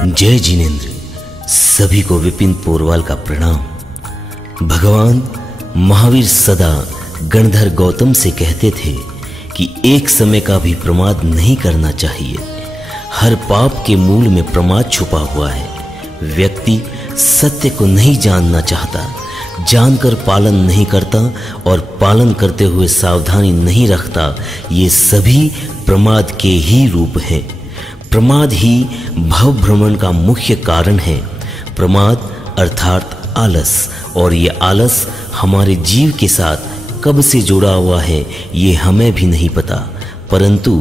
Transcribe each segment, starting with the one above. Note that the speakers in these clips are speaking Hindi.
जय जिनेंद्र। सभी को विपिन पोरवाल का प्रणाम। भगवान महावीर सदा गणधर गौतम से कहते थे कि एक समय का भी प्रमाद नहीं करना चाहिए। हर पाप के मूल में प्रमाद छुपा हुआ है। व्यक्ति सत्य को नहीं जानना चाहता, जानकर पालन नहीं करता और पालन करते हुए सावधानी नहीं रखता। ये सभी प्रमाद के ही रूप हैं। प्रमाद ही भव भ्रमण का मुख्य कारण है। प्रमाद अर्थात आलस, और ये आलस हमारे जीव के साथ कब से जुड़ा हुआ है ये हमें भी नहीं पता, परंतु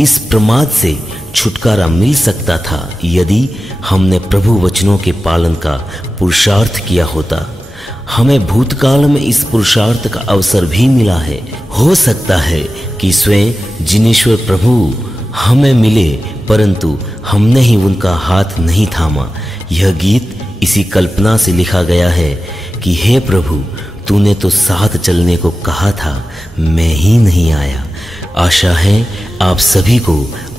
इस प्रमाद से छुटकारा मिल सकता था यदि हमने प्रभु वचनों के पालन का पुरुषार्थ किया होता। हमें भूतकाल में इस पुरुषार्थ का अवसर भी मिला है। हो सकता है कि स्वयं जिनेश्वर प्रभु हमें मिले, परंतु हमने ही उनका हाथ नहीं थामा। यह गीत इसी कल्पना से लिखा गया है कि हे प्रभु, तूने तो साथ चलने को कहा था, मैं ही नहीं आया। आशा है आप सभी को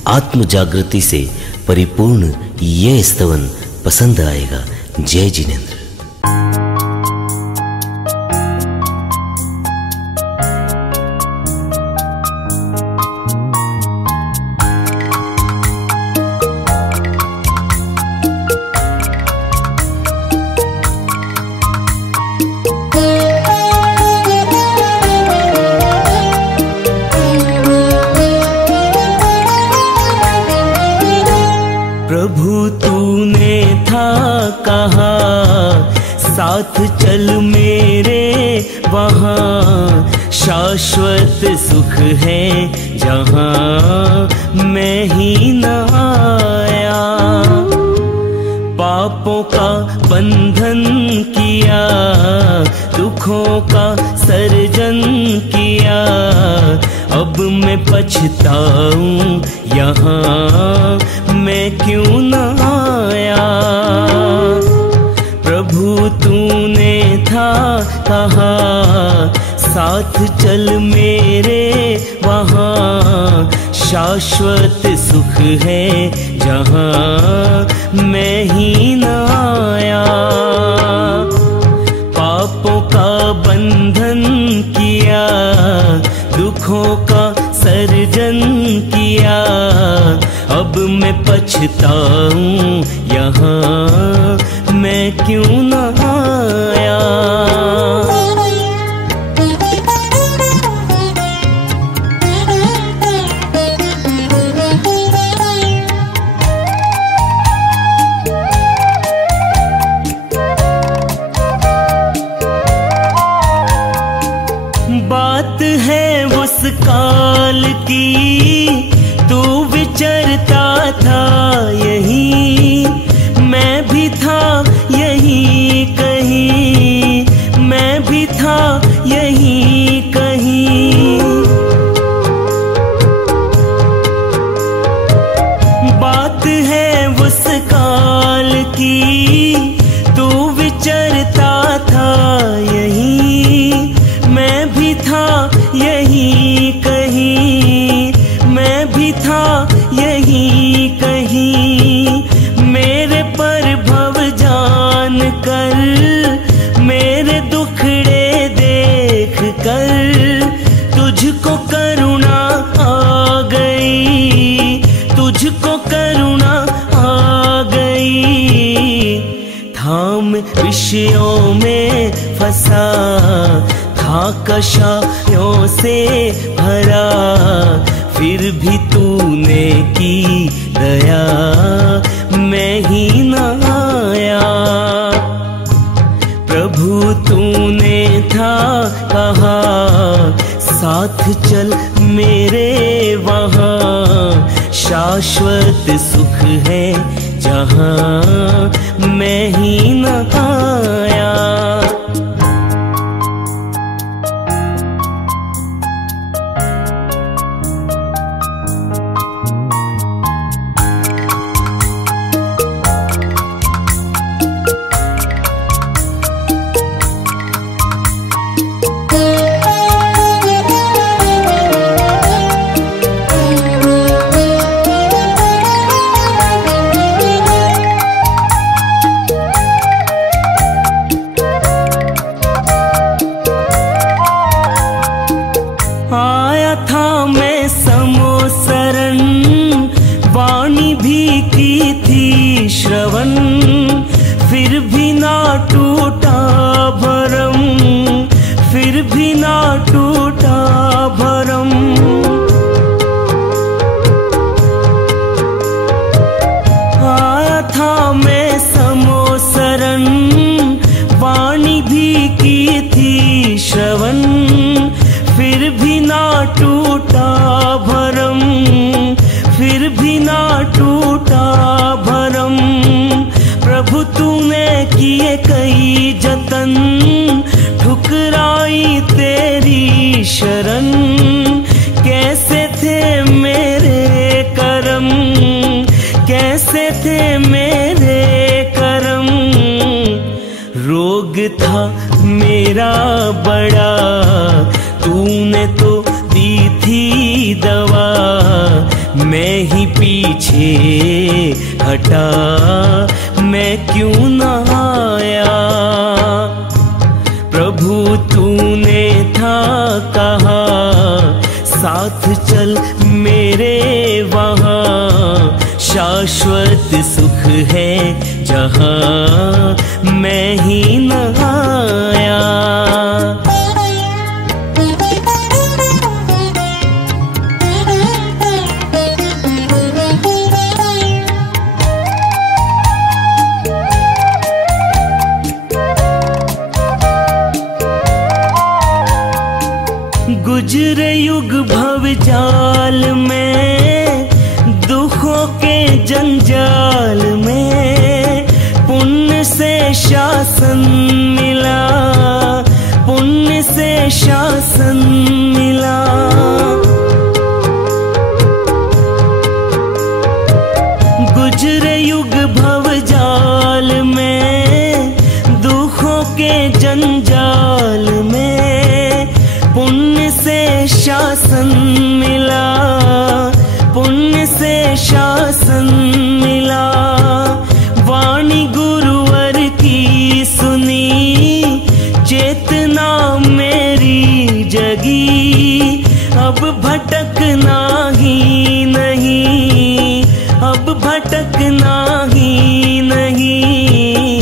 आत्म जागृति से परिपूर्ण ये स्तवन पसंद आएगा। जय जिनेंद्र। प्रभु तूने था कहा साथ चल मेरे, वहाँ शाश्वत सुख है जहाँ मैं ही न आया। पापों का बंधन किया, दुखों का सर्जन किया, अब मैं पछताऊं यहाँ मैं क्यों न आया। प्रभु तूने था कहा साथ चल मेरे, वहाँ शाश्वत सुख है जहाँ मैं ही न आया। पापों का बंधन किया, दुखों का सर्जन किया, अब मैं पछताऊं यहाँ मैं क्यों न आया। बात है उस काल की, तू विचरता था यही, मैं भी था यही कहीं, मैं भी था यही कहीं। बात है उस काल की, तू विचरता था यही, मैं भी था यही कहीं, मैं भी था यही कहीं। मेरे पर भव जान कर, मेरे दुखड़े देख कर, तुझको करुणा आ गई, तुझको करुणा आ गई। थाम विषयों में फंसा था, कषायों से भरा, फिर भी तूने की दया मैं ही न आया। प्रभु तूने था कहा साथ चल मेरे, वहाँ शाश्वत सुख है जहाँ मैं ही न आया। टूटा भरम, फिर भी ना टूटा भरम। आया था मैं समोसरन, वाणी भी की थी श्रवण, फिर भी ना टूटा भरम, फिर भी ना टूटा भरम। प्रभु तूने किए कई जतन, ठुकराई तेरी शरण। कैसे थे मेरे करम, कैसे थे मेरे करम। रोग था मेरा बड़ा, तूने तो दी थी दवा। मैं ही पीछे हटा, मैं क्यों न आया। प्रभु तूने था कहा, साथ चल मेरे वहाँ। शाश्वत सुख है जहाँ, मैं ही न आया। गुजरे युग भव जाल में, दुखों के जंजाल में। पुण्य से शासन मिला, पुण्य से शासन मिला। गुजरे युग भव जाल में, दुखों के जंजाल में। पुण्य से शासन मिला, पुण्य से शासन मिला। वाणी गुरुवर की सुनी, चेतना मेरी जगी। अब भटकना ही नहीं, अब भटकना ही नहीं।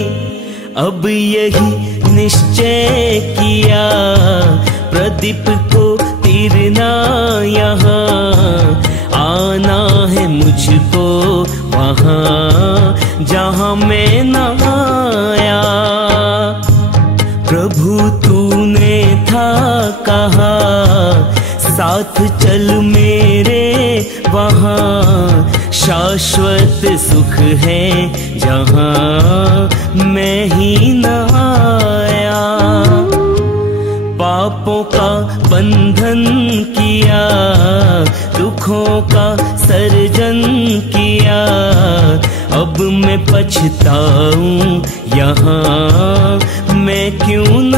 अब यही निश्चय किया, प्रदीप को तीरना यहाँ। आना है मुझको वहाँ, जहाँ मैं न आया। प्रभु तूने था कहा, साथ चल मेरे वहाँ। शाश्वत सुख है जहाँ, मैं ही न आया। पापों का बंधन किया, दुखों का सर्जन किया। अब मैं पछताऊं यहाँ, मैं क्यों न